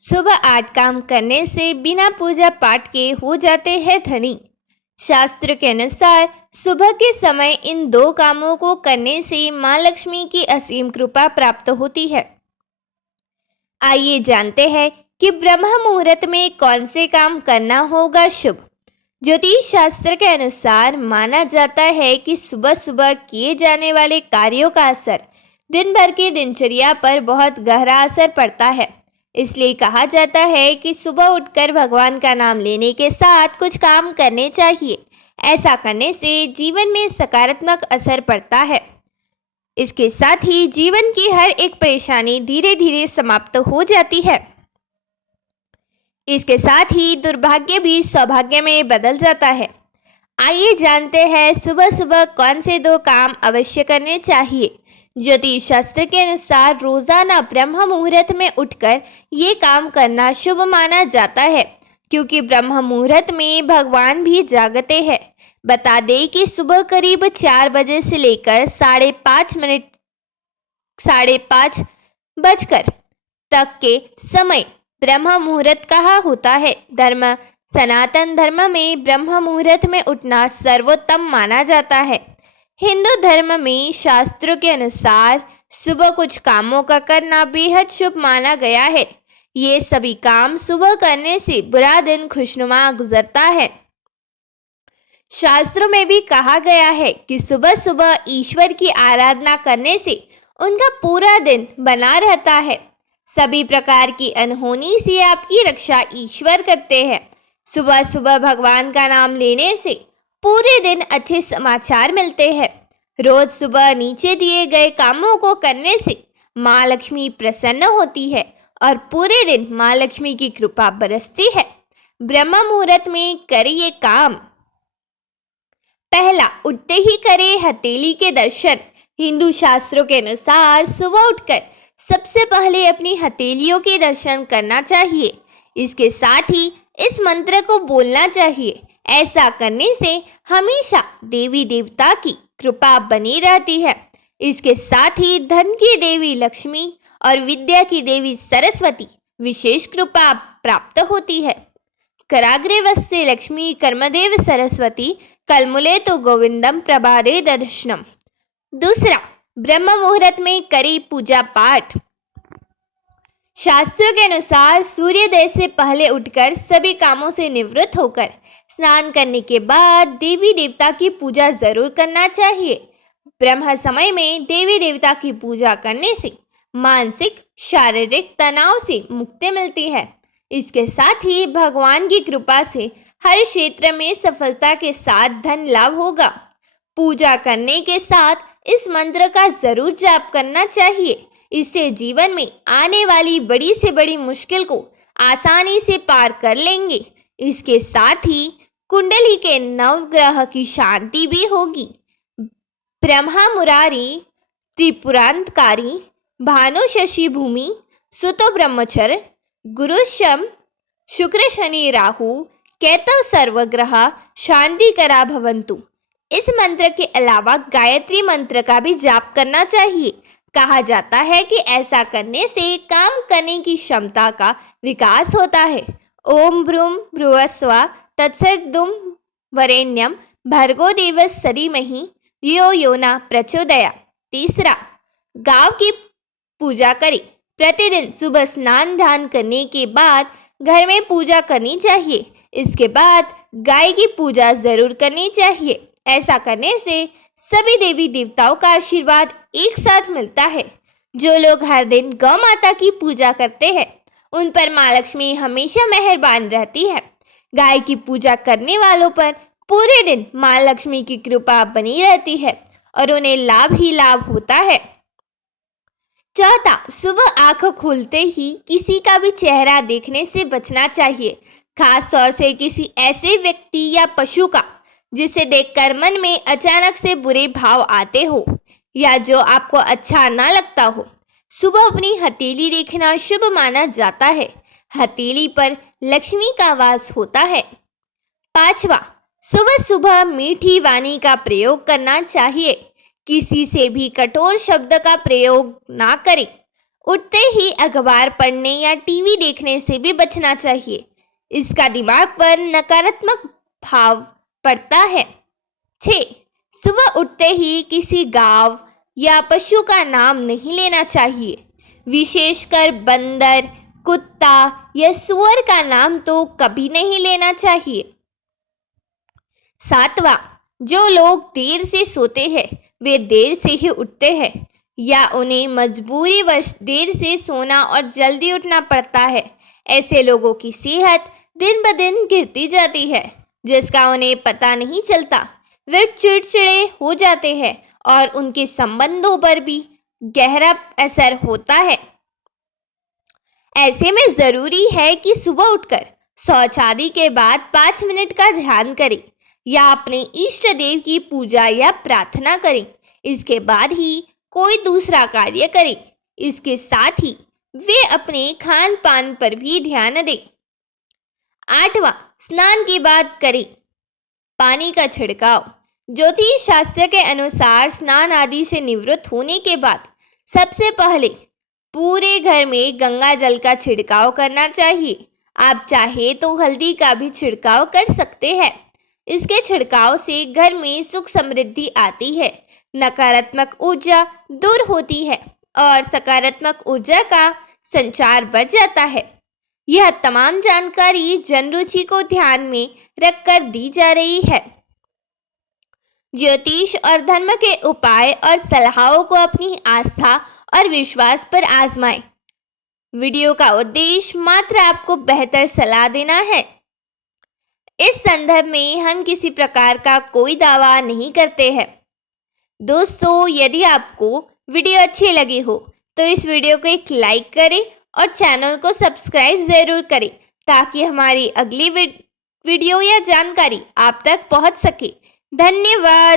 सुबह 8 काम करने से बिना पूजा पाठ के हो जाते हैं धनी। शास्त्र के अनुसार सुबह के समय इन दो कामों को करने से माँ लक्ष्मी की असीम कृपा प्राप्त होती है। आइए जानते हैं कि ब्रह्म मुहूर्त में कौन से काम करना होगा शुभ। ज्योतिष शास्त्र के अनुसार माना जाता है कि सुबह सुबह किए जाने वाले कार्यों का असर दिन भर की दिनचर्या पर बहुत गहरा असर पड़ता है। इसलिए कहा जाता है कि सुबह उठकर भगवान का नाम लेने के साथ कुछ काम करने चाहिए। ऐसा करने से जीवन में सकारात्मक असर पड़ता है। इसके साथ ही जीवन की हर एक परेशानी धीरे धीरे समाप्त हो जाती है। इसके साथ ही दुर्भाग्य भी सौभाग्य में बदल जाता है। आइए जानते हैं सुबह सुबह कौन से दो काम अवश्य करने चाहिए। ज्योतिष शास्त्र के अनुसार रोजाना ब्रह्म मुहूर्त में उठकर ये काम करना शुभ माना जाता है, क्योंकि ब्रह्म मुहूर्त में भगवान भी जागते हैं। बता दें कि सुबह करीब 4 बजे से लेकर 5:30 बजकर तक के समय ब्रह्म मुहूर्त कहा होता है। सनातन धर्म में ब्रह्म मुहूर्त में उठना सर्वोत्तम माना जाता है। हिंदू धर्म में शास्त्रों के अनुसार सुबह कुछ कामों का करना बेहद शुभ माना गया है। ये सभी काम सुबह करने से बुरा दिन खुशनुमा गुजरता है। शास्त्रों में भी कहा गया है कि सुबह सुबह ईश्वर की आराधना करने से उनका पूरा दिन बना रहता है। सभी प्रकार की अनहोनी से आपकी रक्षा ईश्वर करते हैं। सुबह सुबह भगवान का नाम लेने से पूरे दिन अच्छे समाचार मिलते हैं। रोज सुबह नीचे दिए गए कामों को करने से माँ लक्ष्मी प्रसन्न होती है और पूरे दिन माँ लक्ष्मी की कृपा बरसती है। ब्रह्म मुहूर्त में करिए काम। पहला, उठते ही करें हथेली के दर्शन। हिंदू शास्त्रों के अनुसार सुबह उठकर सबसे पहले अपनी हथेलियों के दर्शन करना चाहिए। इसके साथ ही इस मंत्र को बोलना चाहिए। ऐसा करने से हमेशा देवी देवता की कृपा बनी रहती है। इसके साथ ही धन की देवी लक्ष्मी और विद्या की देवी सरस्वती विशेष कृपा प्राप्त होती है। कराग्रे वस्ते लक्ष्मी कर्मदेव सरस्वती कलमुले तो गोविंदम प्रभादे दर्शनम। दूसरा, ब्रह्म मुहूर्त में करी पूजा पाठ। शास्त्रों के अनुसार सूर्योदय से पहले उठकर सभी कामों से निवृत्त होकर स्नान करने के बाद देवी देवता की पूजा जरूर करना चाहिए। ब्रह्म समय में देवी देवता की पूजा करने से मानसिक शारीरिक तनाव से मुक्ति मिलती है। इसके साथ ही भगवान की कृपा से हर क्षेत्र में सफलता के साथ धन लाभ होगा। पूजा करने के साथ इस मंत्र का जरूर जाप करना चाहिए। इससे जीवन में आने वाली बड़ी से बड़ी मुश्किल को आसानी से पार कर लेंगे। इसके साथ ही कुंडली के नवग्रह की शांति भी होगी। ब्रह्मा मुरारी त्रिपुरांतकारी भानु शशि भूमि सुतो ब्रह्मचर्य गुरु शम शुक्र शनि राहु केतव सर्वग्रह शांति करा भवंतु। इस मंत्र के अलावा गायत्री मंत्र का भी जाप करना चाहिए। कहा जाता है कि ऐसा करने से काम करने की क्षमता का विकास होता है। ओम ब्रूम भ्रुवस्वा तत्सदुम वरेण्यम भर्गो देवस सधीमहि धियो यो न प्रचोदया। तीसरा, गांव की पूजा करें। प्रतिदिन सुबह स्नान ध्यान करने के बाद घर में पूजा करनी चाहिए। इसके बाद गाय की पूजा जरूर करनी चाहिए। ऐसा करने से सभी देवी देवताओं का आशीर्वाद एक साथ मिलता है। जो लोग हर दिन गौ माता की पूजा करते हैं उन पर माँ लक्ष्मी हमेशा मेहरबान रहती है। गाय की पूजा करने वालों पर पूरे दिन माँ लक्ष्मी की कृपा बनी रहती है और उन्हें लाभ ही लाभ होता है। चौथा, सुबह आंख खुलते ही किसी का भी चेहरा देखने से बचना चाहिए, खास तौर से किसी ऐसे व्यक्ति या पशु का जिसे देखकर मन में अचानक से बुरे भाव आते हो या जो आपको अच्छा ना लगता हो। सुबह अपनी हथेली देखना शुभ माना जाता है। हथेली पर लक्ष्मी का वास होता है। पांचवा, सुबह सुबह मीठी वाणी का प्रयोग करना चाहिए। किसी से भी कठोर शब्द का प्रयोग ना करें। उठते ही अखबार पढ़ने या टीवी देखने से भी बचना चाहिए। इसका दिमाग पर नकारात्मक भाव पड़ता है। 6. सुबह उठते ही किसी गांव या पशु का नाम नहीं लेना चाहिए। विशेषकर बंदर, कुत्ता या सुअर का नाम तो कभी नहीं लेना चाहिए। 7वां, जो लोग देर से सोते हैं वे देर से ही उठते हैं या उन्हें मजबूरीवश देर से सोना और जल्दी उठना पड़ता है। ऐसे लोगों की सेहत दिन ब दिन गिरती जाती है, जिसका उन्हें पता नहीं चलता। वे चिड़चिड़े हो जाते हैं और उनके संबंधों पर भी गहरा असर होता है। ऐसे में ज़रूरी है कि सुबह उठकर शौच आदि के बाद 5 मिनट का ध्यान करें या अपने इष्ट देव की पूजा या प्रार्थना करें। इसके बाद ही कोई दूसरा कार्य करें। इसके साथ ही वे अपने खान पान पर भी ध्यान दें। 8वां, स्नान के बाद करें पानी का छिड़काव। ज्योतिष शास्त्र के अनुसार स्नान आदि से निवृत्त होने के बाद सबसे पहले पूरे घर में गंगा जल का छिड़काव करना चाहिए। आप चाहे तो हल्दी का भी छिड़काव कर सकते हैं। इसके छिड़काव से घर में सुख समृद्धि आती है, नकारात्मक ऊर्जा दूर होती है और सकारात्मक ऊर्जा का संचार बढ़ जाता है। यह तमाम जानकारी जन रुचि को ध्यान में रखकर दी जा रही है। ज्योतिष और धर्म के उपाय और सलाहों को अपनी आस्था और विश्वास पर आजमाएं। वीडियो का उद्देश्य मात्र आपको बेहतर सलाह देना है। इस संदर्भ में हम किसी प्रकार का कोई दावा नहीं करते हैं। दोस्तों, यदि आपको वीडियो अच्छी लगी हो तो इस वीडियो को एक लाइक करें और चैनल को सब्सक्राइब ज़रूर करें ताकि हमारी अगली वीडियो या जानकारी आप तक पहुंच सके। धन्यवाद।